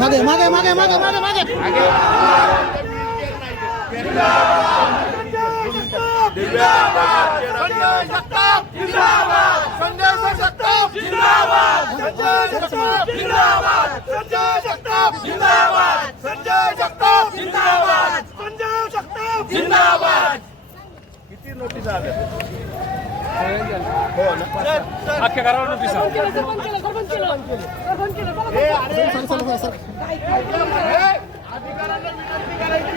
मागे मागे मागे मागे मागे मागे. संजय जगताप जिंदाबाद संजय जगताप जिंदाबाद संजय जगताप जिंदाबाद संजय जगताप जिंदाबाद संजय जगताप जिंदाबाद संजय जगताप जिंदाबाद किती नोटीस आल्या हो ना अख्ख्या घरावर नोटीस अधिकाऱ्यांना विनंती करायची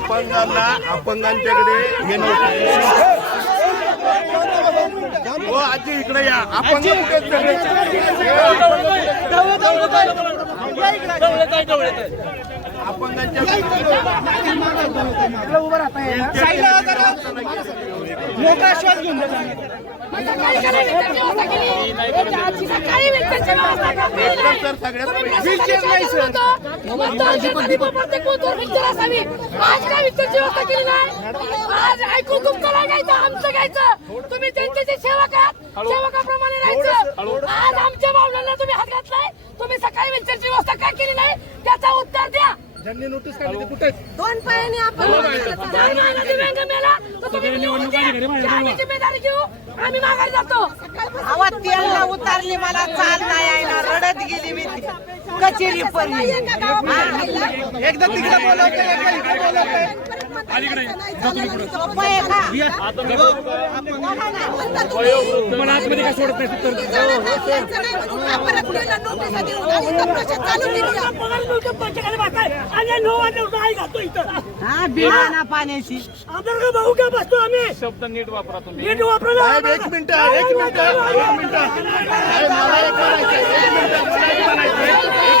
अपंगांना अपंगांच्याकडे हे नव्हतं. हो आजी इकडे या. अपंग कुठे आहेत सगळे? हे अपंग कुठे आहेत सगळे? अपंगांच्या मोकळा श्वास घेऊन जा. तर सगळ्यात पहिले. आज ऐकून तुमचं नाही घ्यायचं आमचं घ्यायचं. तुम्ही त्यांच्याचे सेवक आहात सेवकाप्रमाणे राहायचं. आज आमच्या भावनांना तुम्ही हात घातलाय. तुम्ही सकाळी विचारची व्यवस्था का केली नाही? त्याचा उत्तर द्या. ज्यांनी नोटीस काढली ते कुठे? दोन पायाने आपण जिम्मेदारी घेऊ. आम्ही माघारी जातो. आवाज तेलला उतारली मला चाल नाही आहे ना रडत गेली मी. ती. कचेरी पण एकदा तिकडे बोलवते का? तुम्हाला आतमध्ये काय सोडत नाही तर हा बिना पाण्याची शब्द नीट वापरा तुम्ही साहेब एक मिनिट एक मिनिट एक मिनिट एक म्हणायचं एक मिनिट मला एक म्हणायचं एक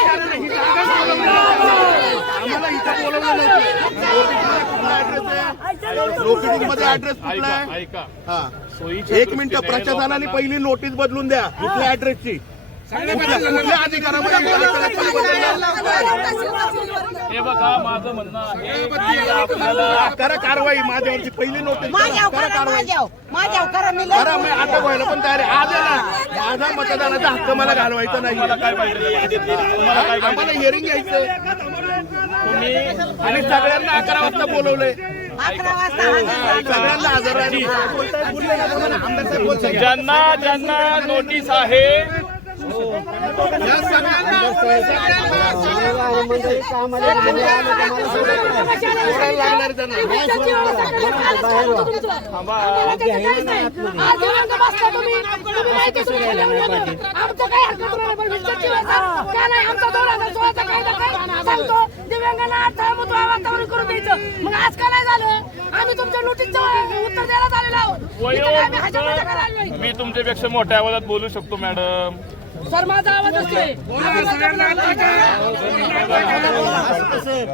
कारण आहे, इथं आगाऊ बोलवलं नव्हतं. आम्हाला इथं बोलवलं लोकेटिंगमध्ये ऍड्रेस कुठला ऐका आहे? ऐका. हा. एक मिनिट प्रशासनाने पहिली नोटीस बदलून द्या कुठल्या ऍड्रेसची कुठल्या कुठल्या अधिकारामध्ये कलेक्टरने बदललं? हे बघा माझं म्हणणं आहे की आपल्याला करा कारवाई माझ्यावरची पहिली नोटीस करा. करा कारवाई. करा मी लय- करा मी आता व्हायला पण तयार आहे. आज आहे ना. माझा मतदानाचा हक्क मला घालवायचा नाही. काय पाहिजे? तुम्हाला काय आम्हाला हिअरिंग घ्यायचंय. तुम्ही आणि सगळ्यांना अकरा वाजता बोलवलंय. अकरा वाजता हजर. ज्यांना ज्यांना नोटीस आहे. आमचं काय हरकत का नाही आमचा दोन हजार सोळाचा कायदा काय सांगतो दिव्यांगांना वातावरण करून द्यायचं मग आज का नाही झालं आम्ही तुमच्या नोटीसचं उत्तर द्यायला आलेलो आहोत काय. मी तुमच्यापेक्षा मोठ्या आवाजात बोलू शकतो मॅडम सर माझा आवाज असते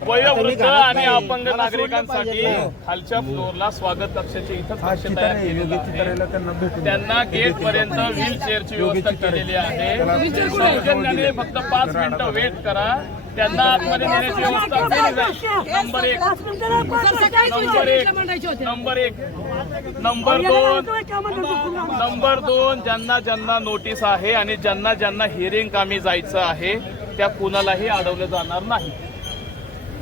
वयोवृद्ध आणि अपंग नागरिकांसाठी खालच्या फ्लोअरला स्वागत कक्षाची इथं कक्ष तयार केलेलं आहे. त्यांना गेट पर्यंत व्हील चेअरची व्यवस्था केलेली आहे. सौजन्याने फक्त पाच मिनिटं वेट करा. त्यांना आतमध्ये नेण्याची व्यवस्था नंबर एक. नंबर एक. नंबर एक. नंबर दोन. नंबर दोन ज्यांना ज्यांना नोटीस आहे आणि ज्यांना ज्यांना हिअरिंग कामी जायचं आहे त्या कुणालाही अडवलं जाणार नाही.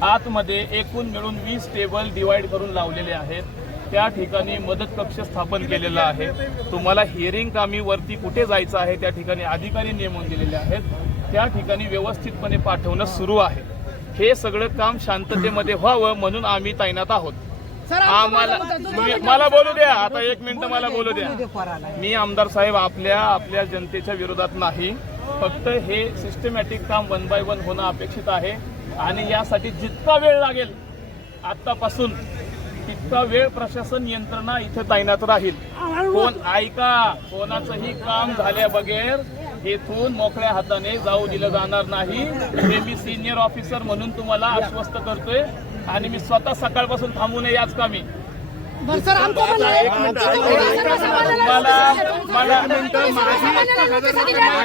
आतमध्ये एकूण मिळून वीस टेबल डिवाइड करून लावलेले आहेत. त्या ठिकाणी मदत कक्ष स्थापन केलेला आहे. तुम्हाला हिअरिंग कामी वरती कुठे जायचं आहे त्या ठिकाणी अधिकारी नेमून दिलेले आहेत. त्या ठिकाणी व्यवस्थितपणे पाठवणं सुरू आहे. हे सगळं काम शांततेमध्ये व्हावं म्हणून आम्ही तैनात आहोत. आम्हाला मला बोलू द्या. आता एक मिनिट मला बोलू द्या. मी आमदार साहेब आपल्या आपल्या जनतेच्या विरोधात नाही. फक्त हे सिस्टमॅटिक काम वन बाय वन होणं अपेक्षित आहे. आणि यासाठी जितका वेळ लागेल आतापासून तितका वेळ प्रशासन यंत्रणा इथे तैनात राहील. कोण ऐका कोणाचंही काम झाल्या बगैर येथून मोकळ्या हाताने जाऊ दिलं जाणार नाही. हे मी सिनियर ऑफिसर म्हणून तुम्हाला आश्वस्त करतोय आणि मी स्वतः सकाळपासून थांबू नये याच कामी. सर आमचं म्हणणं आहे मला मला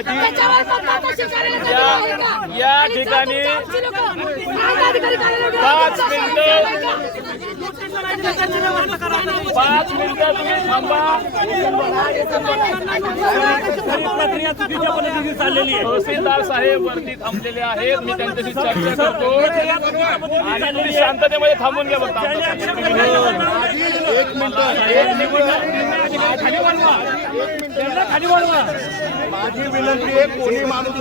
त्याच्यावर करायला या आहे का? या आणि जर ठिकाणी तुमचे लोकं पाच मिनिटं पाच मिनिटं तुम्ही थांबा. प्रक्रिया चुकीच्या पद्धतीने चाललेली आहे. तहसीलदार साहेब वरती थांबलेले आहेत. मी त्यांच्याशी चर्चा करतो. आणि तुम्ही शांततेमध्ये थांबून घ्या बघता एक मिनिट खाली माझी विनंती आहे कोणी माणूस.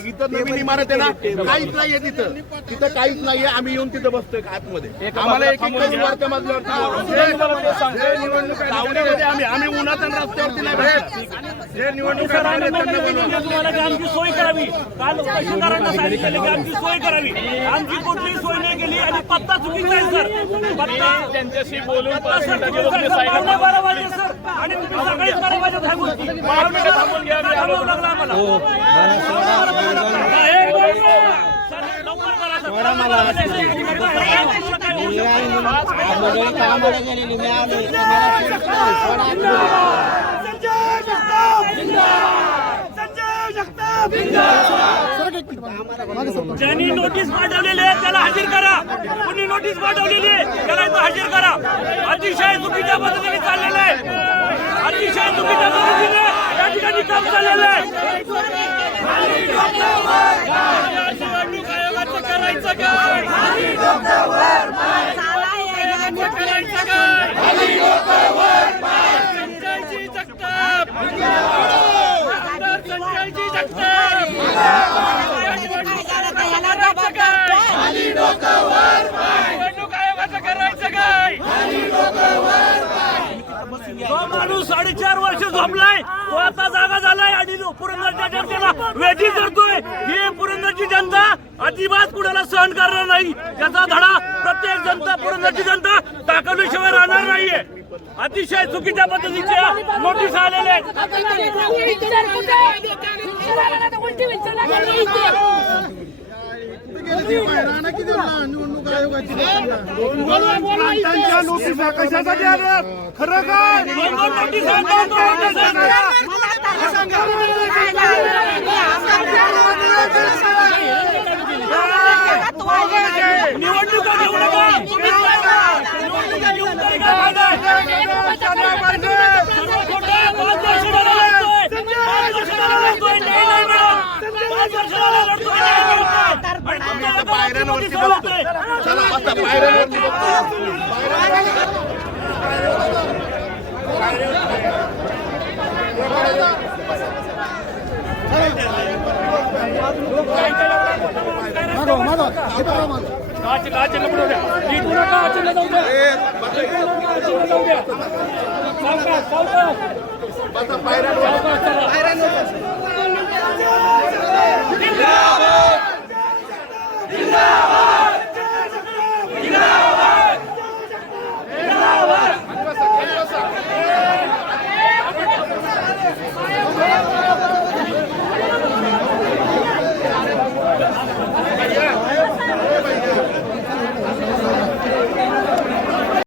इथं नवीन इमारत आहे ना काहीच नाहीये तिथं. तिथं काहीच नाहीये आम्ही येऊन तिथं बसतोय आतमध्ये? आम्हाला एक वरच्या मजल्यावरती आम्ही आम्ही उन्हात रस्त्यावरती नाही बसत. तुम्हाला आमची सोय करावी. काल तहसीलदारांना सांगितलेलं की आमची सोय करावी. आमची कुठलीही सोय नाही केली आणि पत्ता चुकीचा आहे सर. पत्ता त्यांच्याशी बोलून पावणे बारा वाजले सर. आणि तुम्ही सकाळीच बारा पाच मिनिटं थांबून घ्या मी आलो. थांबावं लागलं आम्हाला. हा, एक दोन मिनिटं. सर, लवकर करा, सर. ज्यांनी नोटीस पाठवलेली आहे त्याला हजर करा. कुणी नोटीस पाठवलेली आहे त्याला इथं हजर करा. अतिशय चुकीच्या पद्धतीने चाललेलं आहे. अतिशय चुकीच्या पद्धतीने या ठिकाणी काम चाललेलं आहे. निवडणूक आयोगाचं करायचं काय करायचं काय माणूस साडेचार वर्ष झोपलाय तो आता जागा झालाय आणि पुरंदरच्या जनतेला वेठी करतोय ही पुरंदरची जनता अजिबात कुणाला सहन करणार नाही. त्याचा धडा प्रत्येक जनता पुरंदरची जनता दाखवल्याशिवाय राहणार नाहीये. अतिशय चुकीच्या पद्धतीच्या नोटीस आलेल्या कशासाठी आल्या? खरं काय? आहेत. निवडणुका घेऊ नका पायऱ्यांवरती बघतो. चला आता पायऱ्यांवरती बघतो. पायऱ्यांवर Down!